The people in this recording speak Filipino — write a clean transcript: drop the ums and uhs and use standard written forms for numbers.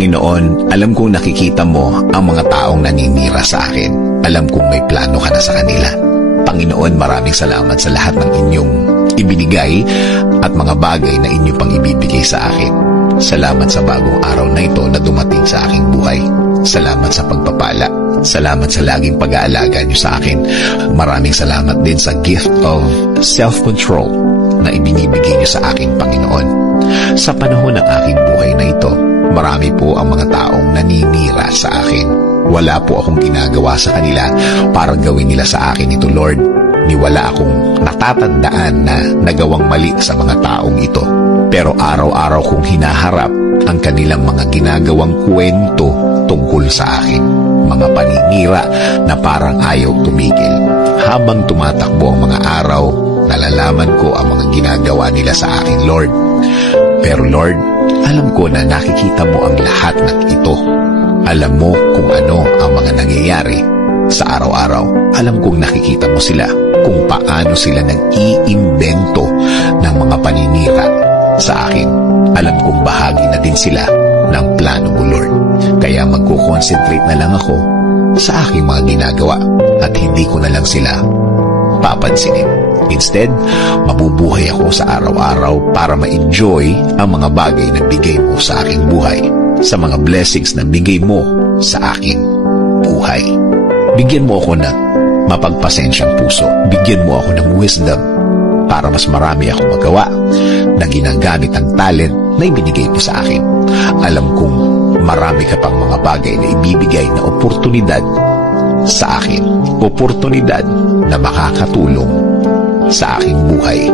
Panginoon, alam kong nakikita mo ang mga taong naninira sa akin. Alam kong may plano ka na sa kanila. Panginoon, maraming salamat sa lahat ng inyong ibinigay at mga bagay na inyo pang ibibigay sa akin. Salamat sa bagong araw na ito na dumating sa aking buhay. Salamat sa pagpapala. Salamat sa laging pag-aalaga niyo sa akin. Maraming salamat din sa gift of self-control na ibinibigay niyo sa akin, Panginoon. Sa panahon ng aking buhay na ito, marami po ang mga taong naninira sa akin. Wala po akong ginagawa sa kanila para gawin nila sa akin ito, Lord. Wala akong natatandaan na nagawang mali sa mga taong ito. Pero araw-araw kong hinaharap ang kanilang mga ginagawang kwento tungkol sa akin. Mga paninira na parang ayaw tumigil. Habang tumatakbo ang mga araw, nalalaman ko ang mga ginagawa nila sa akin, Lord. Pero Lord, alam ko na nakikita mo ang lahat ng ito. Alam mo kung ano ang mga nangyayari sa araw-araw. Alam kong nakikita mo sila kung paano sila nag-iimbento ng mga paninira sa akin. Alam kong bahagi na din sila ng plano mo, Lord. Kaya magko-concentrate na lang ako sa aking mga ginagawa at hindi ko na lang sila papansinin. Instead, mabubuhay ako sa araw-araw para ma-enjoy ang mga bagay na bigay mo sa aking buhay, sa mga blessings na bigay mo sa aking buhay. Bigyan mo ako ng mapagpasensyang puso. Bigyan mo ako ng wisdom para mas marami akong magawa na ginagamit ang talent na ibinigay mo sa akin. Alam kong marami ka pang mga bagay na ibibigay na oportunidad sa akin. Oportunidad na makakatulong sa aking buhay.